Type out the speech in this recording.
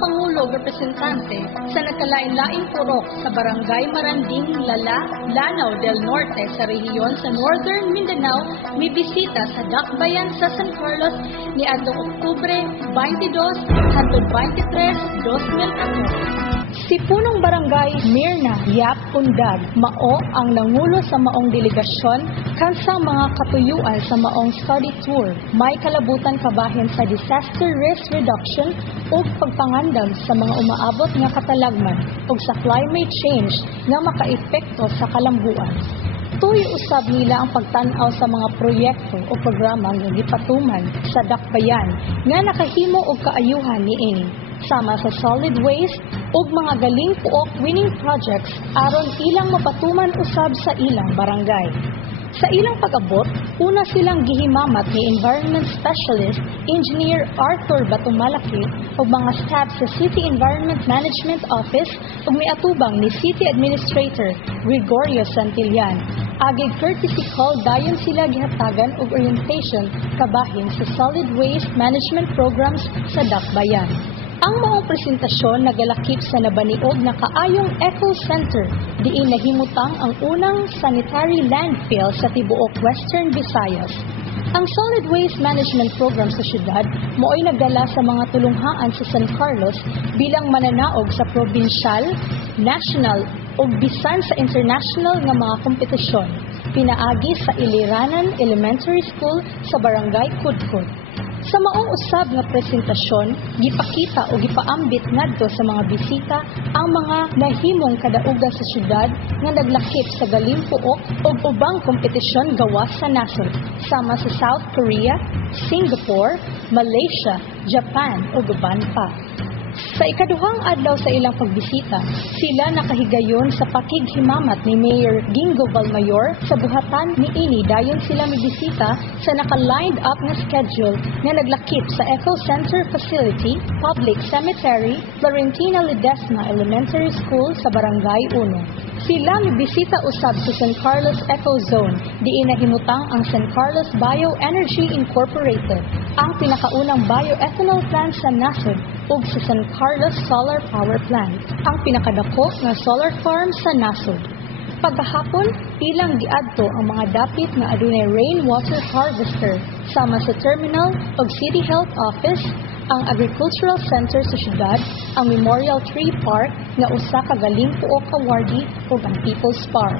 Pangulo ug representante sa nagkalain-laing purok sa Barangay Maranding, Lanao del Norte sa rehiyon sa Northern Mindanao mibisita sa dakbayan sa San Carlos ni adtong Oktubre 22 hangtod 23, 2014. Si Punong Barangay Mirna Yap Undag mao ang nangulo sa maong delegasyon kansang mga katuyuan sa maong study tour. May kalabutan kabahin sa disaster risk reduction ug pagpangandam sa mga umaabot nga katalagman ug sa climate change nga makaepekto sa kalambuan. Tuyo usab nila ang pagtan-aw sa mga proyekto o programa nga gipatuman sa dakbayan nga nakahimo og kaayuhan niini sama sa solid waste ug mga galing puok winning projects aron ilang mapatuman usab sa ilang barangay. Sa ilang pag-abot, una silang gihimamat ni Environment Specialist Engineer Arthur Batumalaki ug mga staff sa City Environment Management Office ug miatubang ni City Administrator Gregorio Santillan. Agig courtesy call dayon sila gihatagan og orientation kabahin sa solid waste management programs sa dakbayan. Ang maong presentasyon nagalakip sa nabaniog na kaayong Eco Center diin nahimutang ang unang sanitary landfill sa tibuok Western Visayas. Ang solid waste management program sa syudad mo'y nagdala sa mga tulunghaan sa San Carlos bilang mananaog sa probinsyal, national ug bisan sa international nga mga kompetisyon. Pinaagi sa Iliranan Elementary School sa Barangay Kudkod. Sa maong usab nga presentasyon, gipakita o gipaambit ngadto sa mga bisita ang mga nahimong kadaugan sa syudad nga naglakip sa galimpuok ug ubang kompetisyon gawas sa nasod sama sa South Korea, Singapore, Malaysia, Japan ug uban pa. Sa ikaduhang adlaw sa ilang pagbisita, sila nakahigayon sa pakighimamat ni Mayor Gingo Valmayor sa buhatan niini dayon sila mibisita sa naka-lined up na schedule nga naglakip sa Eco Center Facility, Public Cemetery, Florentina Ledesma Elementary School sa Barangay 1. Sila mibisita usab sa San Carlos Eco Zone, diin nahimutang ang San Carlos Bioenergy Incorporated, ang pinakaunang bioethanol plant sa nasod ug sa San Carlos Solar Power Plant, ang pinakadako nga solar farm sa nasod. Pagkahapon, ilang giadto ang mga dapit nga adunay rainwater harvester sama sa terminal ug City Health Office, ang Agricultural Center sa syudad, ang Memorial Tree Park nga usa ka galing puok awardee ug ang People's Park.